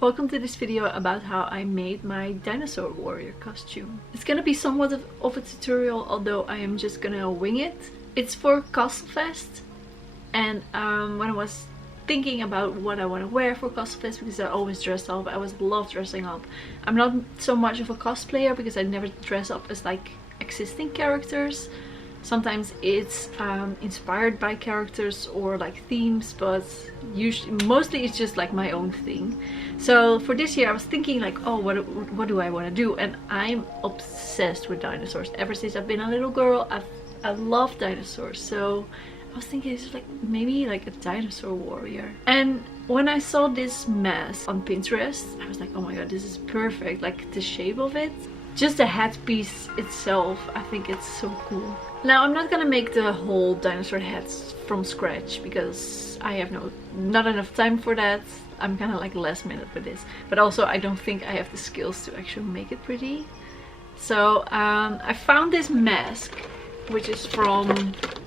Welcome to this video about how I made my dinosaur warrior costume. It's gonna be somewhat of a tutorial, although I am just gonna wing it. It's for Castlefest, and when I was thinking about what I want to wear for Castlefest, because I always dress up, I always love dressing up. I'm not so much of a cosplayer because I never dress up as like existing characters. Sometimes it's inspired by characters or like themes, but mostly it's just like my own thing. So for this year I was thinking like, oh, what do I want to do? And I'm obsessed with dinosaurs. Ever since I've been a little girl, I love dinosaurs. So I was thinking it's like maybe like a dinosaur warrior. And when I saw this mask on Pinterest, I was like, oh my god, this is perfect. Like the shape of it, just the headpiece itself, I think it's so cool. Now I'm not gonna make the whole dinosaur heads from scratch because I have not enough time for that. I'm kind of like last minute with this, but also I don't think I have the skills to actually make it pretty. So I found this mask, which is from,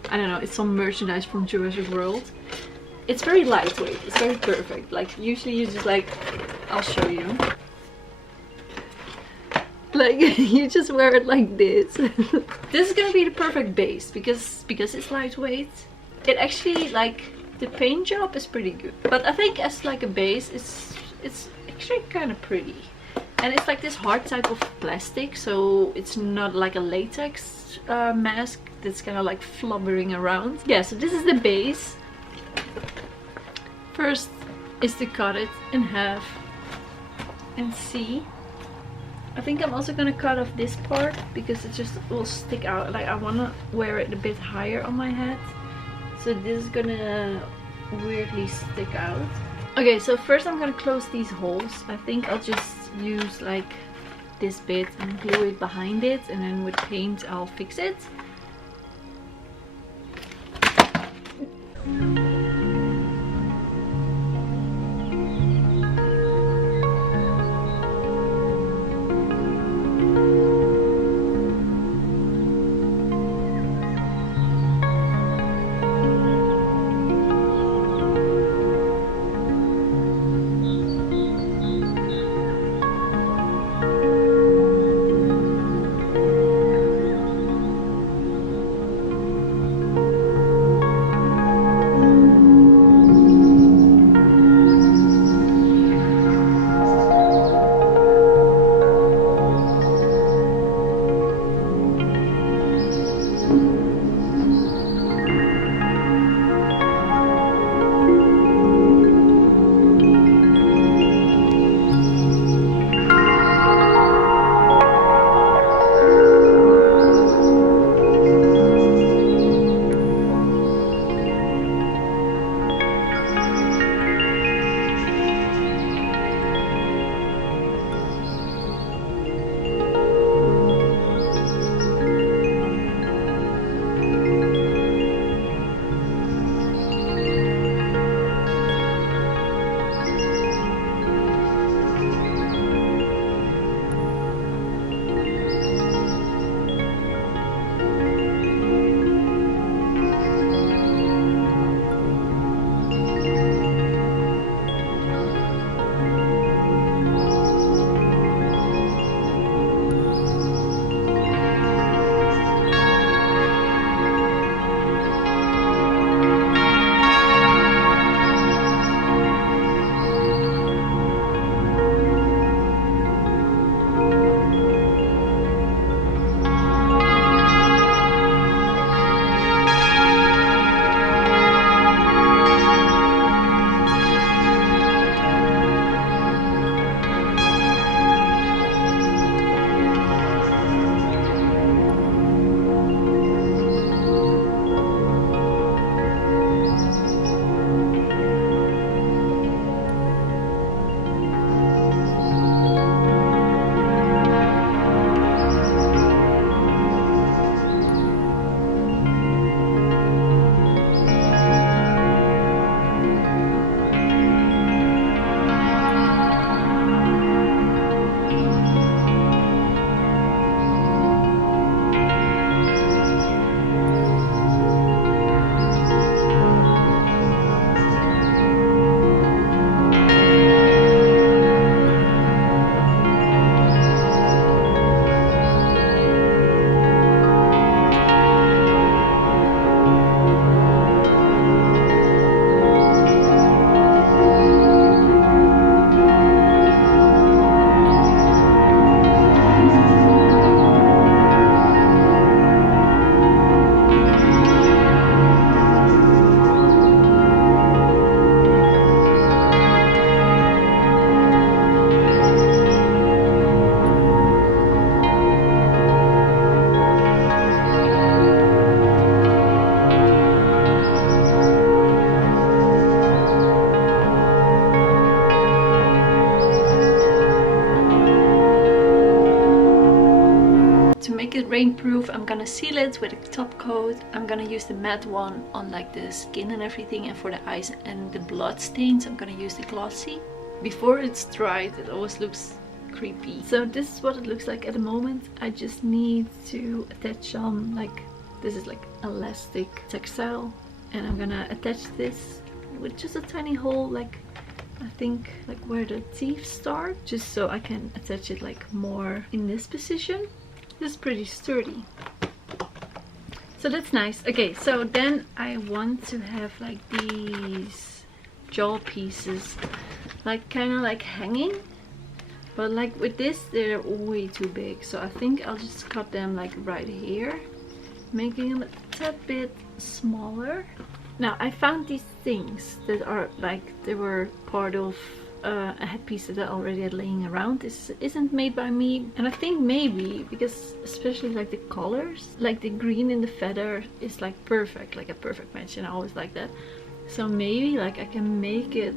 I don't know, it's some merchandise from Jurassic World. It's very lightweight, it's very perfect. Like usually you just like, I'll show you. Like you just wear it like this. This is gonna be the perfect base because it's lightweight. It actually, like, the paint job is pretty good, but I think as like a base it's actually kind of pretty. And it's like this hard type of plastic, so it's not like a latex mask that's kind of like flubbering around. Yeah, so this is the base. First is to cut it in half and see. I think I'm also gonna cut off this part because it just will stick out. Like I wanna wear it a bit higher on my head, so this is gonna weirdly stick out. Okay, so first I'm gonna close these holes. I think I'll just use like this bit and glue it behind it, and then with paint I'll fix it. rainproof. I'm gonna seal it with a top coat. I'm gonna use the matte one on like the skin and everything, and for the eyes and the blood stains I'm gonna use the glossy. Before it's dried it always looks creepy. So this is what it looks like at the moment. I just need to attach on, like, this is like elastic textile, and I'm gonna attach this with just a tiny hole, like I think like where the teeth start, just so I can attach it like more in this position. This is pretty sturdy, so that's nice. Okay, so then I want to have like these jaw pieces like kind of like hanging, but like with this they're way too big, so I think I'll just cut them like right here, making them a tad bit smaller. Now I found these things that are like, they were part of a headpiece that I already had laying around. This isn't made by me, and I think maybe because especially like the colors, like the green in the feather is like perfect, like a perfect match, and I always like that. So maybe like I can make it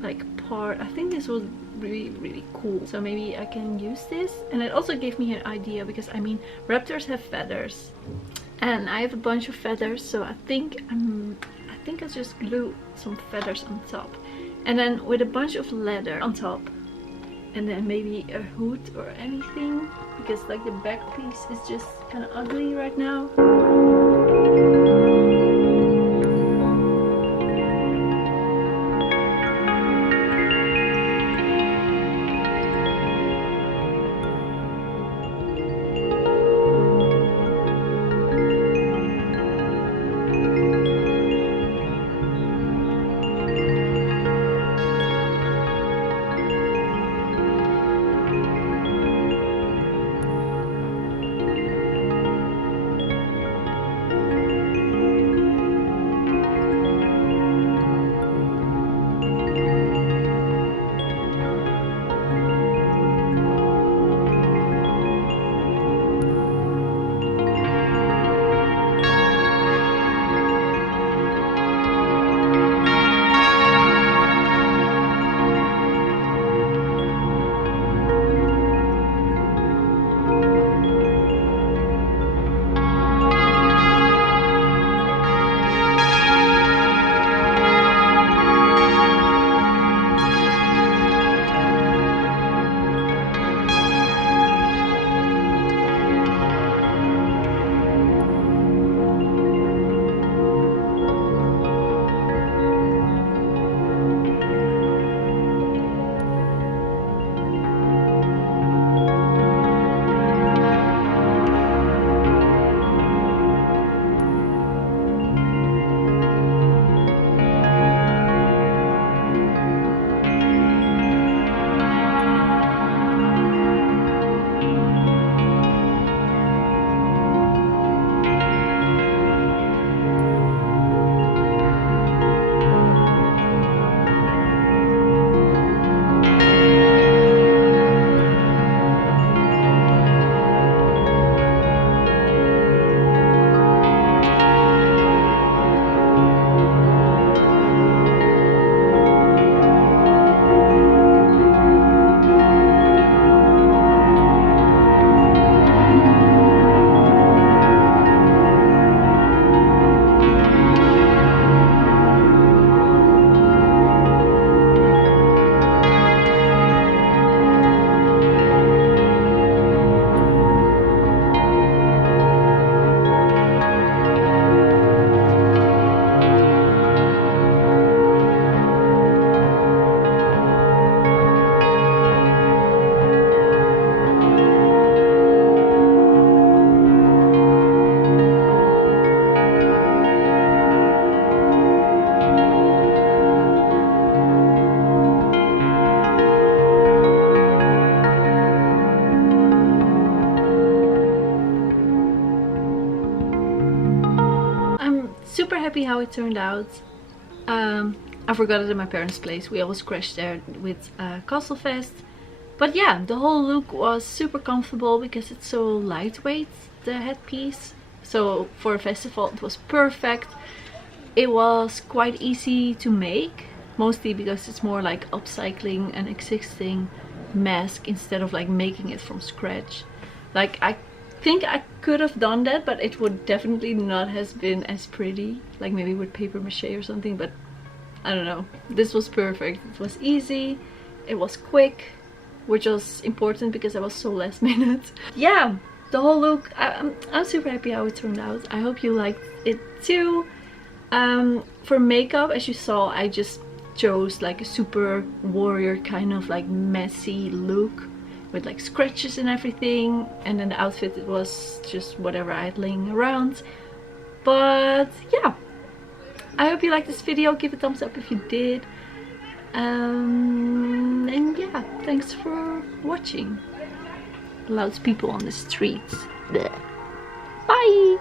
like part, I think this was really cool, so maybe I can use this. And it also gave me an idea, because I mean raptors have feathers and I have a bunch of feathers, so I think I'll just glue some feathers on top, and then with a bunch of leather on top, and then maybe a hood or anything, because like the back piece is just kind of ugly right now. Super happy how it turned out. I forgot it in my parents' place. We always crashed there with Castlefest. But yeah, the whole look was super comfortable because it's so lightweight, the headpiece. So for a festival it was perfect. It was quite easy to make, mostly because it's more like upcycling an existing mask instead of like making it from scratch. Like think I could have done that, but it would definitely not have been as pretty, like maybe with paper mache or something, but I don't know. This was perfect. It was easy, it was quick, which was important because I was so last minute. Yeah, the whole look, I'm super happy how it turned out. I hope you liked it too. For makeup, as you saw, I just chose like a super warrior kind of like messy look with like scratches and everything, and then the outfit, it was just whatever I had laying around. But yeah, I hope you liked this video. Give a thumbs up if you did. And yeah, thanks for watching. Loud people on the streets. Blech. Bye!